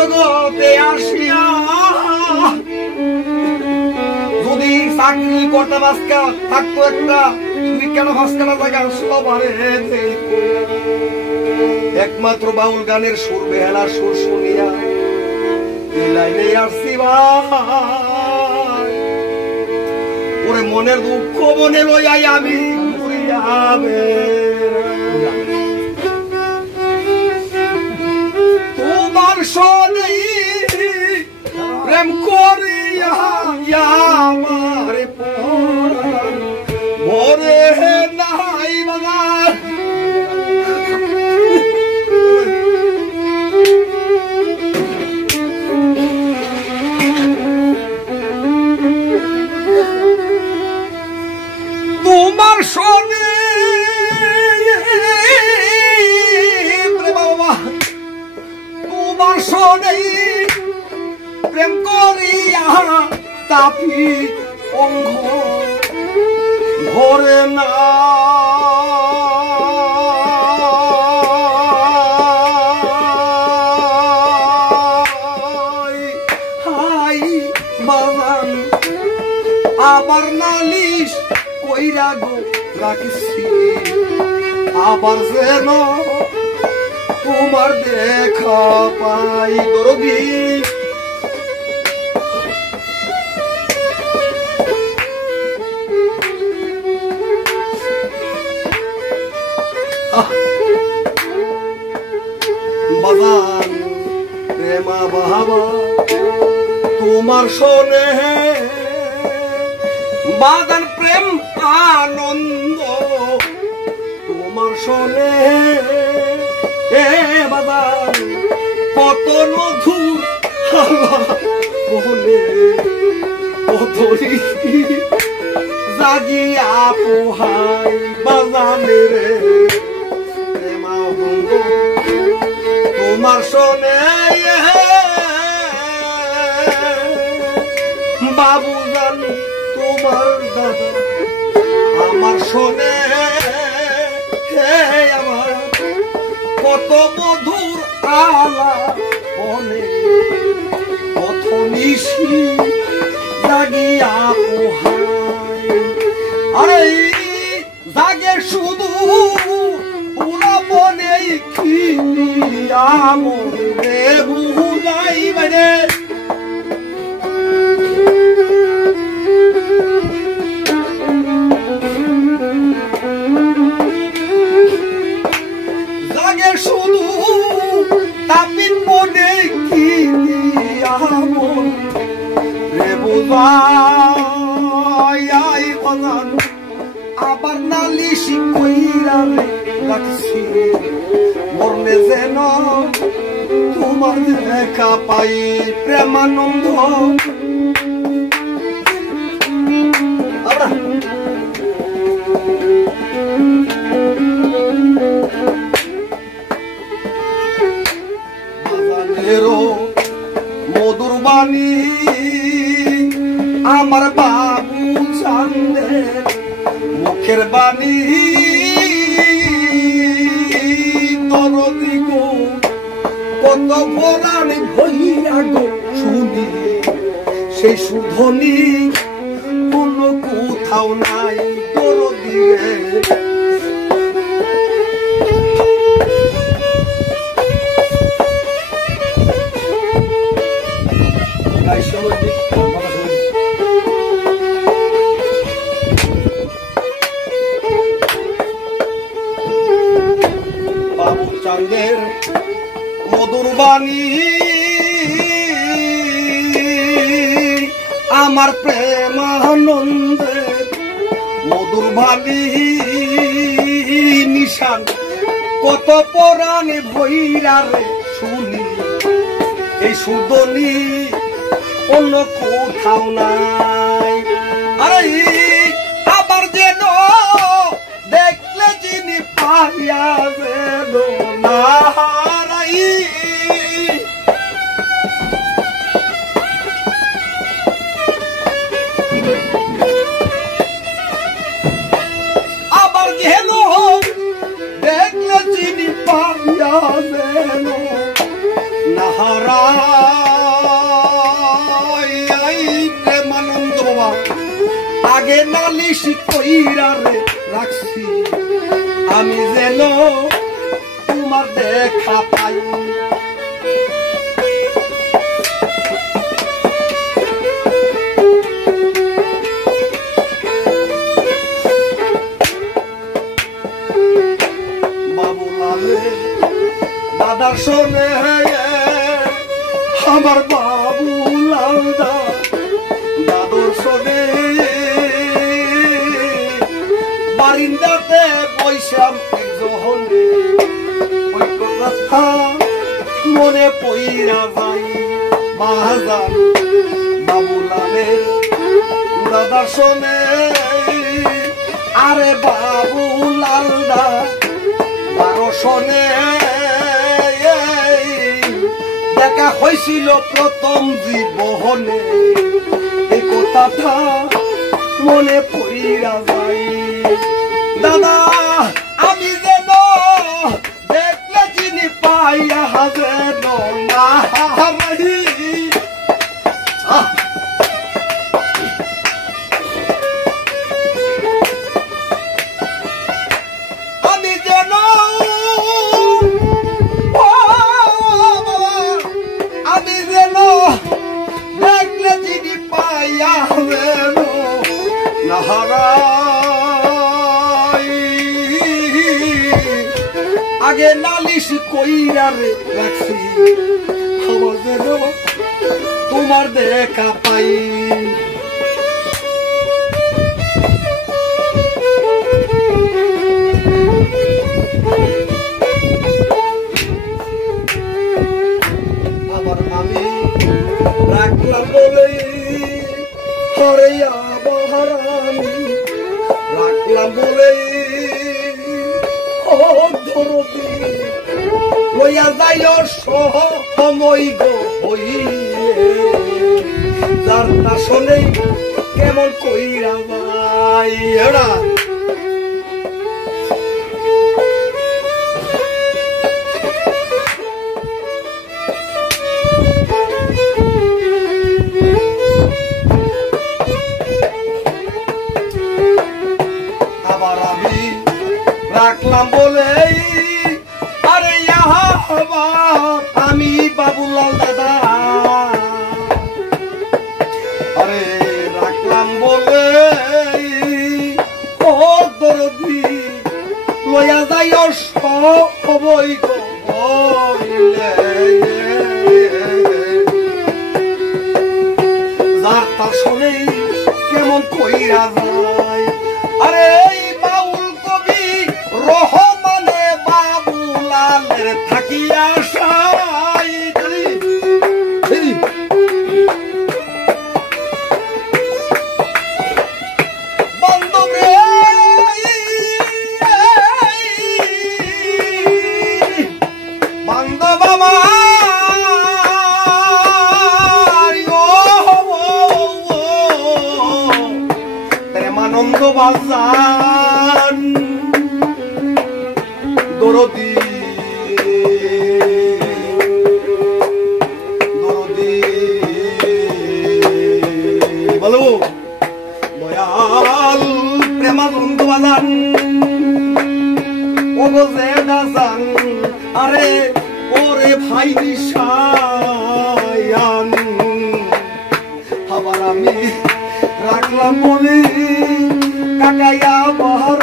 জগতে আসিয়া যদি চাকরি করতে বাসকা থাকতো একটা তুই কেন ভাস্কানা জায়গা সবারে একমাত্র বাউল গানের সুর বেহালার সুর শুনিয়া লাইনে আসছি ভাই ওরে মনের দুঃখ মনে লইয়াই আমি তোমার সনে প্রেম করিয়া আমারে মরে নাই বাগান তোমার সনে তোমার সনে প্রেম করিয়া তাপি অঙ্গ ভরে না হাই বাগান আবার নালিশ কইরা গো রাখছি আবার যেন তোমার দেখা পাই দরদি বাগান প্রেমা বাবা তোমার শোনে বাগান প্রেম আনন্দ তোমার শোনে বাগান কত মধুর বলে কত জাগিয়া পোহাই বাগানে রে প্রেমা বন্ধ তোমার শোনে বাবু জানি তোমার দাদা আমার শোনে আমার কত মধুর আলা অনেক কত নিশি জাগিয়া পোহাই আরে জাগে শুধু পুরা মনে কি আমরে বুঝাই মানে জাগে শুধু তাপিন মনে কি আমরে বুঝাই বাগান আবার নালিশি কইরা রাখছি মরলে যেন তোমার দেখা পাই প্রেমানন্দ মধুর বাণী আমার বাবু চান্দের মুখের বাণী তরদি গো কত বলানি ভইয়া গো শুনি সেই সুধনি কোনো কোথাও নাই তরদি বাবু চাঁদের মধুর বাণী আমার প্রেমানন্দের মধুর বাণী নিশান কত পরাণে ভৈরা রে শুনি এই সুদনি অন্য কোথাও নাই আরে আবার যেন দেখলে যিনি পাইয়া যেন না হারাই আবার যেন দেখলে যিনি পাইয়া যেন না নাহারাই প্রেমানন্দ বাবা আগে নালিশ কইরা রে রাখছি আমি যেন তোমার দেখা পাই বাবুলালে দাদার শোনে আমার বাবুলাল দাদর শোনে বারিন্দাতে বৈশাম একজনে ওই কথা মনে পইরা যাই বাজান বাবুলালের দাদার শোনে আরে বাবুলাল দাদর শোনে দেখা হয়েছিল প্রথম জীবনে এই কথাটা মনে পড়িয়া যাই দাদা আমি যেন দেখলে চিনি পাইয়া যেন না আমি যেন আমি যেন দেখলে চিনি পাইয়া যেন নাহারাই আগে নালিশ কইরা রে রাখছি খবর যেন তোমার দেখা পাই আবার আমি রাখলাম বলে হরে আবার আমি রাখলাম বলে ধরতি লইয়া যাই সময় গো হইলে যার না শোনে কেমন কইরা ভাই এরা আবার আমি রাখলাম বলে আরে আমি বাবুলাল দাদা আরে রাখলাম বলে ও দরদি লইয়া যাই সবই গইলে যার তা শুনে কেমন কইরা যায় আরে বাউল কবি রহমানে বাবুলালের থাকিয়া সাই বান্ধব রে বান্ধব প্রেমানন্দ বাজান দরদি দরদি বলো দয়াল প্রেমানন্দ বাজান ও যে না জান আরে ওরে ভাই নিশায়ান আবার আমি রাখলাম বলি কাকাইয়া বাহার